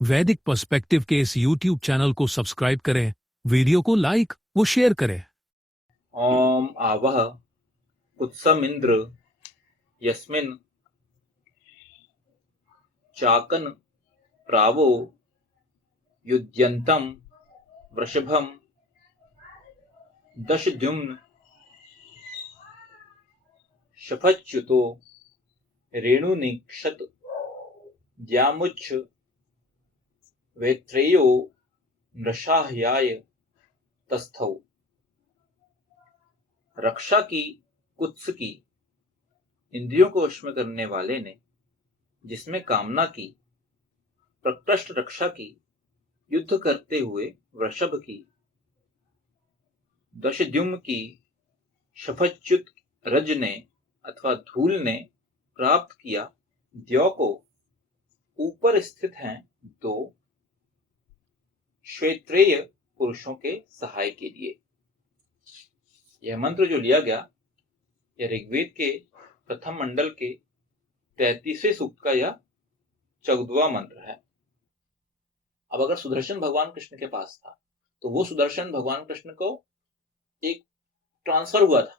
वैदिक पर्सपेक्टिव के इस YouTube चैनल को सब्सक्राइब करें, वीडियो को लाइक व शेयर करें। ओम आवह कुत्समिंद्र यस्मिन् चाकन प्रावो युध्यन्तं वृषभं दशद्युम्न शफच्युतो रेणुनिक्षत द्यामुच्च वेत्रेयो नृषाह्याय तस्थौ। रक्षा की कुत्स की, इंद्रियों को वश में करने वाले ने, जिसमें कामना की, प्रकृष्ट रक्षा की, युद्ध करते हुए वृषभ की, दशद्युम्न की, शफच्युत रज ने अथवा धूल ने प्राप्त किया, द्यौ को ऊपर स्थित हैं दो क्षेत्रेय पुरुषों के सहाय के लिए। यह मंत्र जो लिया गया, यह ऋग्वेद के प्रथम मंडल के 33वें सूक्त का यह 14वां मंत्र है। अब अगर सुदर्शन भगवान कृष्ण के पास था, तो वो सुदर्शन भगवान कृष्ण को एक ट्रांसफर हुआ था,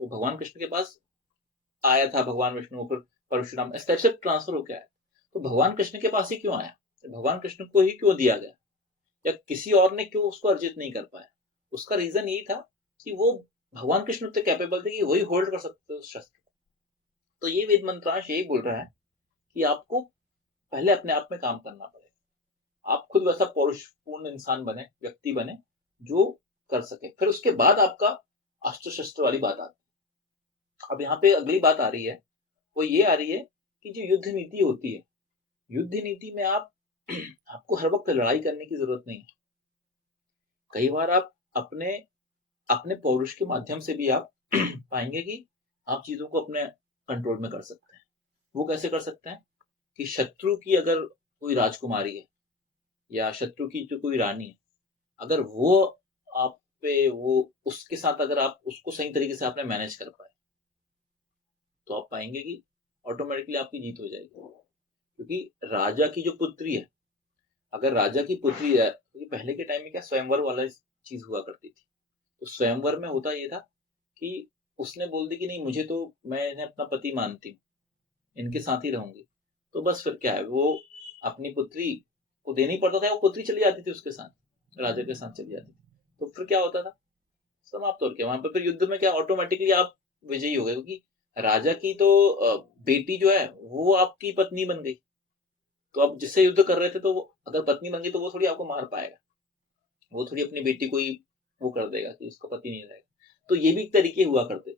वो भगवान कृष्ण के पास आया था, भगवान विष्णु पर परशुराम इस टाइप से ट्रांसफर होकर आया। तो भगवान कृष्ण के पास ही क्यों आया, भगवान कृष्ण को ही क्यों दिया गया, या किसी और ने क्यों उसको अर्जित नहीं कर पाया? उसका रीजन यही था कि वो भगवान कृष्ण उतने कैपेबल थे कि वही होल्ड कर सकते थे उस शस्त्र को। तो ये वेद मंत्रांश यही बोल रहा है कि आपको पहले अपने आप में काम करना पड़ेगा, आप खुद वैसा पौरुषपूर्ण इंसान बने, व्यक्ति बने जो कर सके, फिर उसके बाद आपका अस्त्र शस्त्र वाली बात आती है। अब यहाँ पे अगली बात आ रही है, वो ये आ रही है कि जो युद्ध नीति होती है, युद्ध नीति में आपको हर वक्त लड़ाई करने की जरूरत नहीं है। कई बार आप अपने अपने पौरुष के माध्यम से भी आप पाएंगे कि आप चीजों को अपने कंट्रोल में कर सकते हैं। वो कैसे कर सकते हैं कि शत्रु की अगर कोई राजकुमारी है या शत्रु की जो कोई रानी है, अगर वो आप पे वो उसके साथ अगर आप उसको सही तरीके से आपने मैनेज कर पाए, तो आप पाएंगे कि ऑटोमेटिकली आपकी जीत हो जाएगी। क्योंकि राजा की जो पुत्री है, अगर राजा की पुत्री है, क्योंकि पहले के टाइम में क्या स्वयंवर वाला चीज हुआ करती थी, तो स्वयंवर में होता ये था कि उसने बोल दी कि नहीं, मुझे तो, मैं इन्हें अपना पति मानती हूँ, इनके साथ ही रहूंगी, तो बस फिर क्या है, वो अपनी पुत्री को देना ही पड़ता था, वो पुत्री चली जाती थी उसके साथ, राजा के साथ चली जाती थी, तो फिर क्या होता था, समाप्त हो गया वहां पर। फिर युद्ध में क्या ऑटोमेटिकली आप विजयी हो गए, क्योंकि राजा की तो बेटी जो है वो आपकी पत्नी बन गई। तो आप जिससे युद्ध कर रहे थे, तो वो अगर पत्नी बन गई तो वो थोड़ी आपको मार पाएगा, वो थोड़ी अपनी बेटी को ही वो कर देगा कि उसका पति नहीं रहेगा। तो ये भी तरीके हुआ करते थे।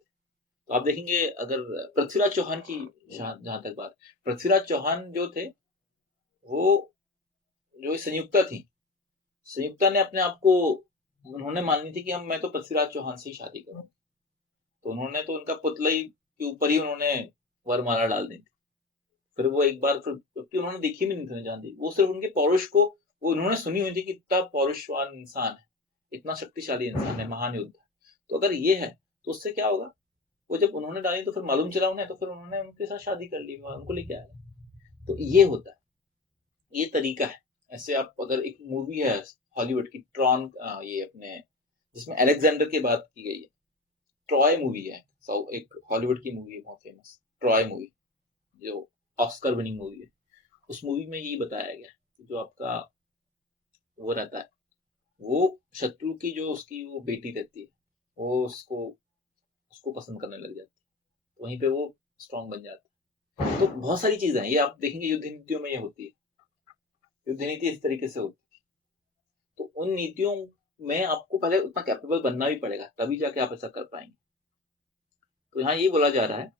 तो आप देखेंगे, अगर पृथ्वीराज चौहान की जहां तक बात, पृथ्वीराज चौहान जो थे, वो जो संयुक्ता थी, संयुक्ता ने अपने आप को, उन्होंने मानी थी कि मैं तो पृथ्वीराज चौहान से ही शादी करूं, तो उन्होंने तो उनका पुतला ही के ऊपर ही उन्होंने वरमाला डाल दी थी। फिर वो एक बार, फिर क्योंकि उन्होंने देखी भी नहीं थी जानती, वो सिर्फ उनके पौरुष को, वो उन्होंने सुनी हुई थी कि इतना पौरुषवान इंसान है, इतना शक्तिशाली इंसान है, महान योद्धा। तो अगर ये है, तो उससे क्या होगा, वो जब उन्होंने डाली तो फिर मालूम चला उन्हें, तो फिर उन्होंने उनके साथ शादी कर ली, उनको लेके आया। तो ये होता है, ये तरीका है। ऐसे आप अगर एक मूवी है हॉलीवुड की ट्रॉन, ये अपने, जिसमें अलेक्जेंडर की बात की गई है, ट्रॉय मूवी है, एक हॉलीवुड की मूवी है बहुत फेमस, ट्रॉय मूवी, जो ऑस्कर विनिंग मूवी है। उस मूवी में यही बताया गया है कि जो आपका वो रहता है, वो शत्रु की जो उसकी वो बेटी रहती है, वो उसको उसको पसंद करने लग जाती है, तो वहीं पे वो स्ट्रांग बन जाता है। तो बहुत सारी चीजें हैं, ये आप देखेंगे युद्ध नीतियों में ये होती है, युद्ध नीति इस तरीके से होती है। तो उन नीतियों में आपको पहले उतना कैपेबल बनना भी पड़ेगा, तभी जाके आप ऐसा कर पाएंगे। तो यहाँ ये बोला जा रहा है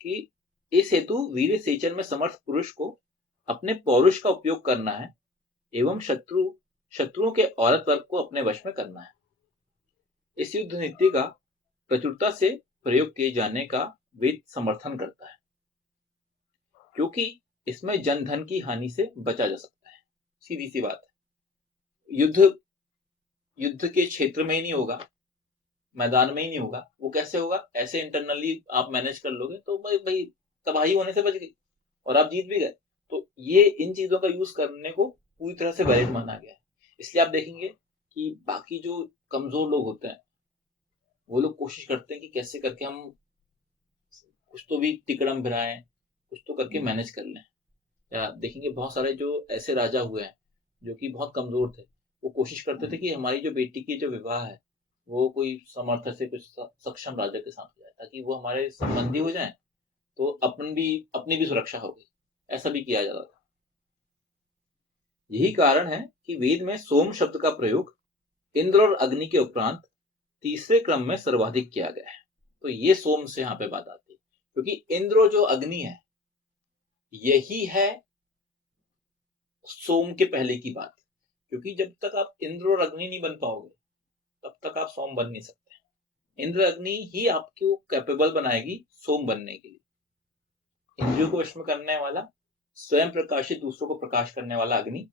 कि इस हेतु वीर सेचन में समर्थ पुरुष को अपने पौरुष का उपयोग करना है, एवं शत्रुओं के औरत वर्ग को अपने वश में करना है। इस युद्ध नीति का प्रचुरता से प्रयोग किए जाने का वेद समर्थन करता है, क्योंकि इसमें जन धन की हानि से बचा जा सकता है। सीधी सी बात है, युद्ध युद्ध के क्षेत्र में ही नहीं होगा, मैदान में ही नहीं होगा, वो कैसे होगा, ऐसे इंटरनली आप मैनेज कर लोगे तो भाई भाई तबाही होने से बच गई और आप जीत भी गए। तो ये इन चीजों का यूज करने को पूरी तरह से वैलिड माना गया है। इसलिए आप देखेंगे कि बाकी जो कमजोर लोग होते हैं वो लोग कोशिश करते हैं कि कैसे करके हम कुछ तो भी तिकड़म भिड़ाएं, कुछ तो करके मैनेज कर लें। या देखेंगे बहुत सारे जो ऐसे राजा हुए हैं जो कि बहुत कमजोर थे, वो कोशिश करते थे कि हमारी जो बेटी की जो विवाह है वो कोई समर्थ से कुछ सक्षम राजा के साथ हो जाए ताकि वो हमारे संबंधी हो जाए, तो अपनी भी सुरक्षा होगी। ऐसा भी किया जाता था। यही कारण है कि वेद में सोम शब्द का प्रयोग इंद्र और अग्नि के उपरांत तीसरे क्रम में सर्वाधिक किया गया है। तो ये सोम से यहाँ पे बात आती है, क्योंकि इंद्र जो अग्नि है यही है सोम के पहले की बात। क्योंकि जब तक आप इंद्र और अग्नि नहीं बन पाओगे तब तक आप सोम बन नहीं सकते। इंद्र अग्नि ही आपको कैपेबल बनाएगी सोम बनने के लिए। इंद्रियों को वश में करने वाला, स्वयं प्रकाशित दूसरों को प्रकाश करने वाला अग्नि,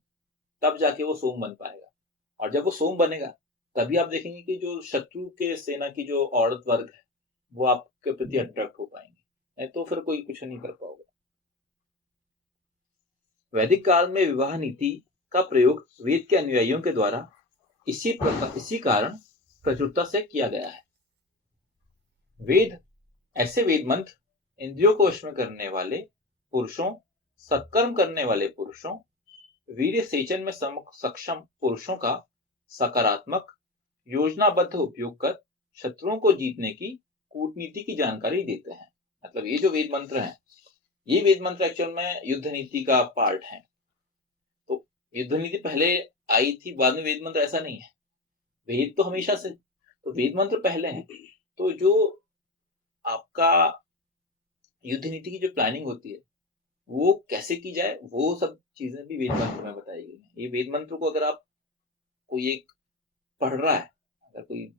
तब जाके वो सोम बन पाएगा। और जब वो सोम बनेगा तभी आप देखेंगे कि जो शत्रु के सेना की जो औरत वर्ग है वो आपके प्रति अट्रैक्ट हो पाएंगे, नहीं तो फिर कोई कुछ नहीं कर पाओगे। वैदिक काल में विवाह नीति का प्रयोग वेद के अनुयायियों के द्वारा इसी कारण प्रचुरता से किया गया है। वेद ऐसे वेद मंत्र इंद्रियों को वश में करने वाले पुरुषों, सत्कर्म करने वाले पुरुषों, वीर्य सेचन में सक्षम पुरुषों का सकारात्मक योजनाबद्ध उपयोग कर शत्रुओं को जीतने की कूटनीति की जानकारी देते हैं। मतलब ये जो वेद मंत्र हैं, ये वेद मंत्र एक्चुअल में युद्ध नीति का पार्ट है। तो युद्ध नीति पहले आई थी, बाद में वेद मंत्र, ऐसा नहीं है। वेद तो हमेशा से, तो वेद मंत्र पहले हैं। तो जो आपका युद्ध नीति की जो प्लानिंग होती है वो कैसे की जाए, वो सब चीजें भी वेद मंत्र में बताई गई हैं। ये वेद मंत्र को अगर आप कोई एक पढ़ रहा है, अगर कोई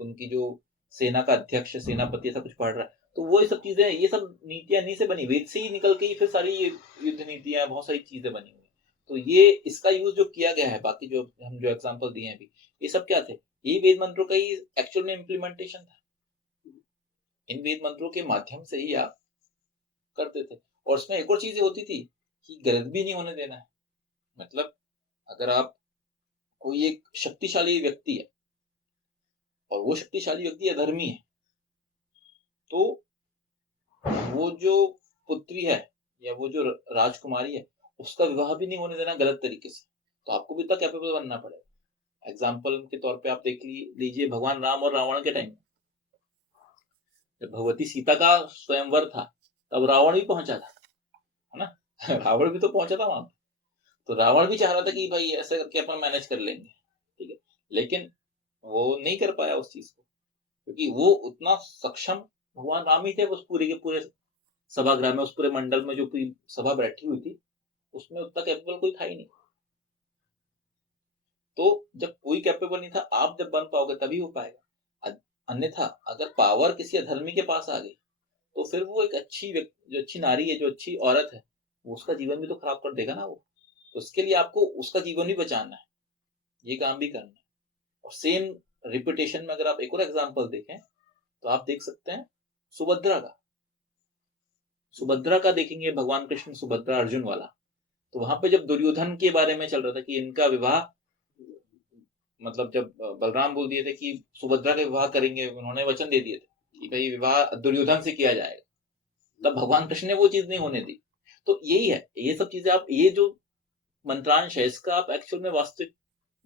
उनकी जो सेना का अध्यक्ष, सेनापति ऐसा कुछ पढ़ रहा है, तो वो ये सब चीजें, ये सब नीतियां नहीं से बनी, वेद से ही निकल के ही फिर सारी ये युद्ध नीतियां, बहुत सारी चीजें बनी हुई। तो ये इसका यूज जो किया गया है, बाकी जो हम जो एग्जांपल दिए हैं अभी, ये सब क्या थे, ये वेद मंत्रों का ही एक्चुअल में इम्प्लीमेंटेशन था। इन वेद मंत्रों के माध्यम से ही आप करते थे। और उसमें एक और चीज होती थी कि गलत भी नहीं होने देना है। मतलब अगर आप कोई एक शक्तिशाली व्यक्ति है और वो शक्तिशाली व्यक्ति अधर्मी है, तो वो जो पुत्री है या वो जो राजकुमारी है उसका विवाह भी नहीं होने देना गलत तरीके से। तो आपको भी इतना कैपेबल बनना पड़ेगा। एग्जाम्पल के तौर पे आप देख लीजिए भगवान राम और रावण के टाइम, जब भगवती सीता का स्वयंवर था तब रावण भी पहुंचा था, है ना। रावण भी तो पहुंचा था वहां। तो रावण भी चाह रहा था कि भाई ऐसे करके अपन मैनेज कर लेंगे, ठीक है, लेकिन वो नहीं कर पाया उस चीज को, क्योंकि वो उतना सक्षम भगवान राम ही थे। उस पूरे के पूरे सभागृह में, उस पूरे मंडल में जो पूरी सभा बैठी हुई थी, उसमें उतना कैपेबल कोई था ही नहीं। तो जब कोई कैपेबल नहीं था, आप जब बन पाओगे तभी हो पाएगा। अन्यथा अगर पावर किसी अधर्मी के पास आ गई तो फिर वो एक जो अच्छी नारी है, जो अच्छी औरत है, वो उसका जीवन भी तो खराब कर देगा ना वो। तो उसके लिए आपको उसका जीवन भी बचाना है, ये काम भी करना है। और सेम रिपीटेशन में अगर आप एक और एग्जांपल देखें तो आप देख सकते हैं सुभद्रा का। सुभद्रा का देखेंगे, भगवान कृष्ण सुभद्रा अर्जुन वाला, तो वहां पे जब दुर्योधन के बारे में चल रहा था कि इनका विवाह, मतलब जब बलराम बोल दिए थे कि सुभद्रा का विवाह करेंगे, उन्होंने वचन दे दिए थे कि भाई विवाह दुर्योधन से किया जाएगा, तब भगवान कृष्ण ने वो चीज नहीं होने दी। तो यही है, ये सब चीजें आप, ये जो मंत्रांश है इसका आप एक्चुअल में वास्तविक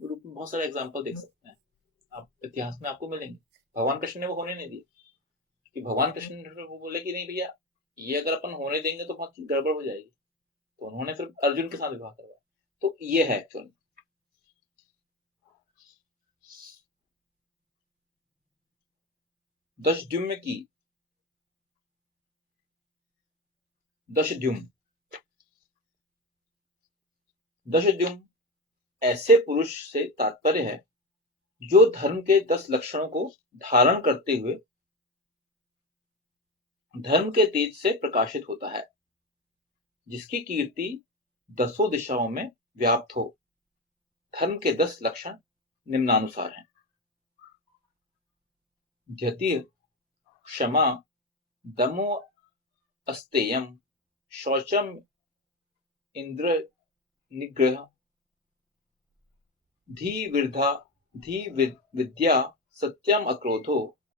रूप में बहुत सारे एग्जाम्पल देख सकते हैं। आप इतिहास में आपको मिलेंगे। भगवान कृष्ण ने वो होने नहीं दिया, कि भगवान कृष्ण ने वो बोले कि नहीं भैया, ये अगर अपन होने देंगे तो बहुत गड़बड़ हो जाएगी। तो उन्होंने फिर अर्जुन के साथ विवाह करवाया। तो ये है एक्चुअल। दशद्युम्न की दशद्युम्न दशद्युम्न ऐसे पुरुष से तात्पर्य है जो धर्म के 10 लक्षणों को धारण करते हुए धर्म के तेज से प्रकाशित होता है, जिसकी कीर्ति 10 दिशाओं में व्याप्त हो। धर्म के 10 लक्षण निम्नानुसार हैं: धृति, क्षमा, दमो, अस्तेयम, शौचम, इंद्र निग्रह, धी विद्या सत्यम अक्रोधो